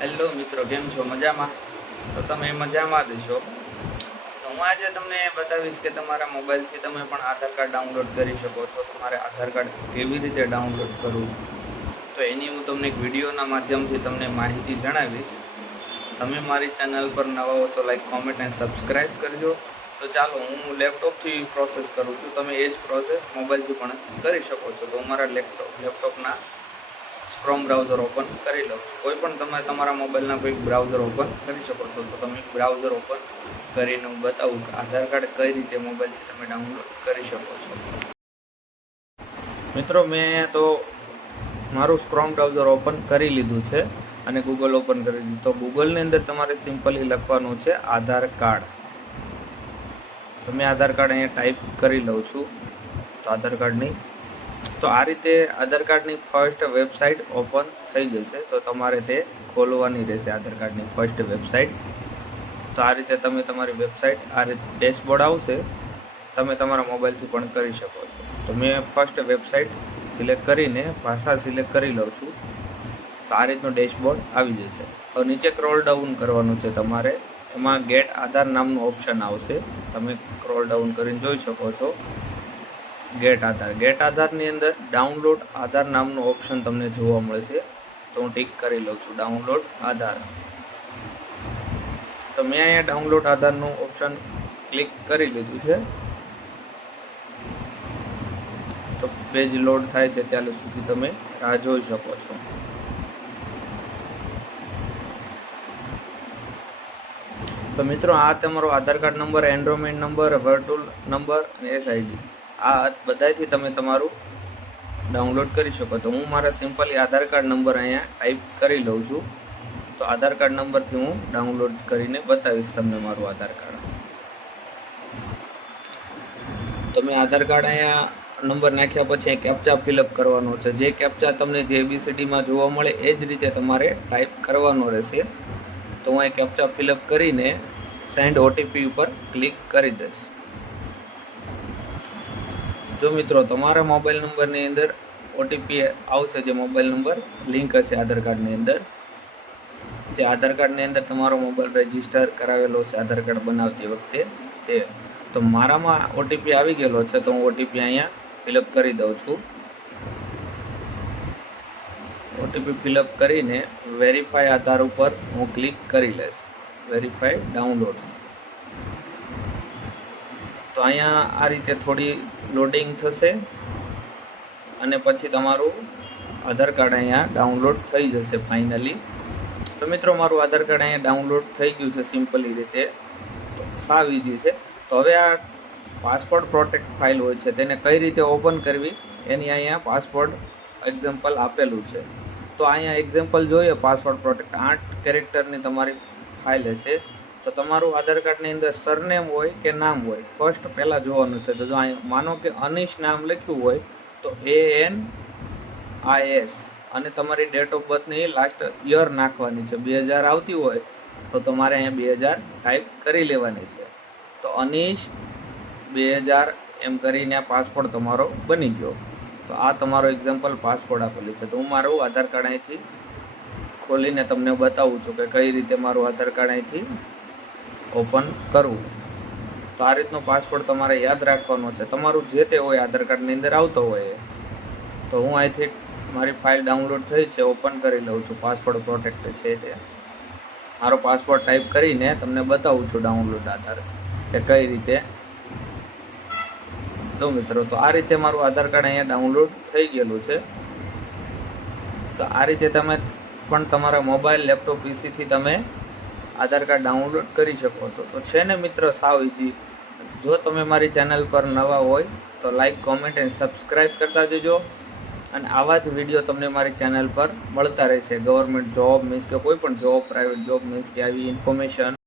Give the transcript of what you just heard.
Hello મિત્રો, કેમ છો? મજામાં? તો તમે મજામાં જ છો. તો હું આજે તમને બતાવીશ કે તમારા મોબાઈલથી તમે પણ આધાર કાર્ડ ડાઉનલોડ કરી શકો છો. તમારે આધાર કાર્ડ કેવી રીતે ડાઉનલોડ કરવું? તો એની હું તમને એક વિડીયોના માધ્યમથી તમને માહિતી જણાવીશ. તમે મારી ચેનલ પર નવા હો તો લાઈક કોમેન્ટ એન્ડ સબસ્ક્રાઈબ કરજો. તો ચાલો, હું લેપટોપથી પ્રોસેસ કરું છું. તમે એ જ પ્રોસેસ મોબાઈલથી પણ કરી શકો છો. તો હું મારા લેપટોપ, લેપટોપના ક્રોમ બ્રાઉઝર ઓપન કરી લઉં છું કોઈ પણ તમે તમારા મોબાઈલના કોઈ બ્રાઉઝર ઓપન કરી શકો છો. તો તમે બ્રાઉઝર ઓપન કરીને હું બતાવું કે આધાર કાર્ડ કઈ રીતે મોબાઈલથી તમે ડાઉનલોડ કરી શકો છો. મિત્રો, મેં તો મારું ક્રોમ બ્રાઉઝર ઓપન કરી લીધું છે અને ગૂગલ ઓપન કરી દીધું. તો ગૂગલની અંદર તમારે સિમ્પલી લખવાનું છે આધાર કાર્ડ. તો મેં આધાર કાર્ડ અહીંયા ટાઈપ કરી લઉં છું. તો આધાર કાર્ડની તો આ રીતે આધાર કાર્ડની ફર્સ્ટ વેબસાઇટ ઓપન થઈ જશે. તો તમારે તે ખોલવાની રહેશે આધાર કાર્ડની ફર્સ્ટ વેબસાઇટ તો આ રીતે તમે તમારી વેબસાઇટ આ રીતે ડેશબોર્ડ આવશે. તમે તમારા મોબાઈલથી પણ કરી શકો છો. તો મેં ફર્સ્ટ વેબસાઇટ સિલેક્ટ કરીને ભાષા સિલેક્ટ કરી લઉં છું. તો આ રીતનું ડેશબોર્ડ આવી જશે. હવે નીચે ક્રોલ ડાઉન કરવાનું છે તમારે. એમાં ગેટ આધાર નામનું ઓપ્શન આવશે. તમે ક્રોલ ડાઉન કરીને જોઈ શકો છો. ગેટ આધાર. ગેટ આધારની અંદર ડાઉનલોડ આધાર નામનું ઓપ્શન તમને જોવા મળશે. તો હું ટીક કરી લઉં છું, ડાઉનલોડ આધાર. તો મેં અહીંયા ડાઉનલોડ આધારનું ઓપ્શન ક્લિક કરી લીધું છે. તો પેજ લોડ થાય છે ત્યાં સુધી તમે રાહ જોઈ શકો છો. તો મિત્રો, આ તમારો Aadhaar card number enrolment number virtual number અને એસઆઈડી આ બધાથી તમે તમારું ડાઉનલોડ કરી શકો. તો હું મારા સિમ્પલી આધાર કાર્ડ નંબર અહીંયા ટાઈપ કરી લઉં છું. તો આધાર કાર્ડ નંબરથી હું ડાઉનલોડ કરીને બતાવીશ તમને મારું આધાર કાર્ડ તમે આધાર કાર્ડ અહીંયા નંબર નાખ્યા પછી કેપ્ચા ફિલઅપ કરવાનો છે. જે કેપ્ચા તમને જે એબીસીડીમાં જોવા મળે એ જ રીતે તમારે ટાઈપ કરવાનો રહેશે. તો હું એ કેપ્ચા ફિલઅપ કરીને સેન્ડ ઓટીપી ઉપર ક્લિક કરી દઈશ. જો મિત્રો, તમારા મોબાઈલ નંબરની અંદર ઓટીપી આવશે જે મોબાઈલ નંબર, લિંક હશે આધાર કાર્ડની અંદર. જે આધાર કાર્ડની અંદર તમારો મોબાઈલ રજિસ્ટર કરાવેલો છે આધાર કાર્ડ બનાવતી વખતે તે. તો મારામાં ઓટીપી આવી ગયેલો છે, તો હું ઓટીપી અહીંયા ફિલઅપ કરી દઉં છું. ઓટીપી ફિલઅપ કરીને વેરીફાઈ આધાર ઉપર હું ક્લિક કરી લઈશ. Verify downloads. તો અહીંયા આ રીતે થોડી લોડિંગ થશે અને પછી તમારું આધાર કાર્ડ અહીંયા ડાઉનલોડ થઈ જશે ફાઇનલી તો મિત્રો, મારું આધાર કાર્ડ અહીંયા ડાઉનલોડ થઈ ગયું છે સિમ્પલી રીતે. તો સાવ ઇઝી છે. તો હવે આ પાસપોર્ટ પ્રોટેક્ટ ફાઇલ હોય છે, તેને કઈ રીતે ઓપન કરવી, એની અહીંયા પાસપોર્ટ એક્ઝામ્પલ આપેલું છે. તો અહીંયા એક્ઝામ્પલ જોઈએ પાસવર્ડ પ્રોટેક્ટ આઠ કેરેક્ટરની તમારી ફાઇલ હશે. તો તમારું આધાર કાર્ડની અંદર સરનેમ હોય કે નામ હોય ફર્સ્ટ પહેલાં જોવાનું છે. તો જો અહીં માનો કે અનિશ નામ લખ્યું હોય, તો એ એન આઈ એસ અને તમારી ડેટ ઓફ બર્થની લાસ્ટ યર નાખવાની છે. બે હજાર આવતી હોય, તો તમારે અહીંયા બે હજાર ટાઈપ કરી લેવાની છે. તો અનિશ બે હજાર એમ કરીને આ પાસપોર્ટ તમારો બની ગયો. તો આ તમારો એક્ઝામ્પલ પાસપોર્ટ આપેલું છે. તો હું મારું આધાર કાર્ડ અહીંથી ખોલીને તમને બતાવું છું કે કઈ રીતે મારું આધાર કાર્ડ અહીંથી ઓપન કરવું. તો આ રીતનો પાસપોર્ટ તમારે યાદ રાખવાનો છે. તમારું જે તે હોય, આધાર કાર્ડની અંદર આવતો હોય. તો હું અહીંથી મારી ફાઇલ ડાઉનલોડ થઈ છે, ઓપન કરી લઉં છું. પાસપોર્ટ પ્રોટેક્ટ છે તે. મારો પાસપોર્ટ ટાઈપ કરીને તમને બતાવું છું ડાઉનલોડ આધાર કે કઈ રીતે. તો મિત્રો, તો આ રીતે મારું આધાર કાર્ડ અહીંયા ડાઉનલોડ થઈ ગયેલું છે. તો આ રીતે તમે પણ તમારા મોબાઈલ, લેપટોપ પીસીથી તમે આધાર કાર્ડ ડાઉનલોડ કરી શકો છો. તો છે ને મિત્ર સાવ ઇઝી જો તમે મારી ચેનલ પર નવા હોય, તો લાઈક કોમેન્ટ એન્ડ સબસ્ક્રાઈબ કરતા જજો. અને આવા જ વીડિયો તમને મારી ચેનલ પર મળતા રહેશે. ગવર્મેન્ટ જોબ મીન્સ કે કોઈ પણ જોબ પ્રાઇવેટ જોબ મીન્સ કે આવી ઇન્ફોર્મેશન